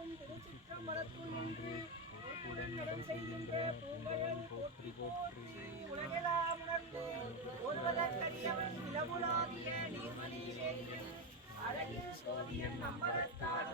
யோகமாகும் திருச்சிற்றம்பலத்துள் நின்று போற்றுடன் செய்கின்ற பூங்கழல் போற்றி போற்றி உலகெல்லாம் உணர்ந்து ஒருவதற்கரியவன் நிலவுலாகிய நீர்மணி வேதியன் அழகில் சோதியன் நம்பலத்தார்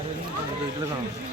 വീട്ടിൽ കാണും.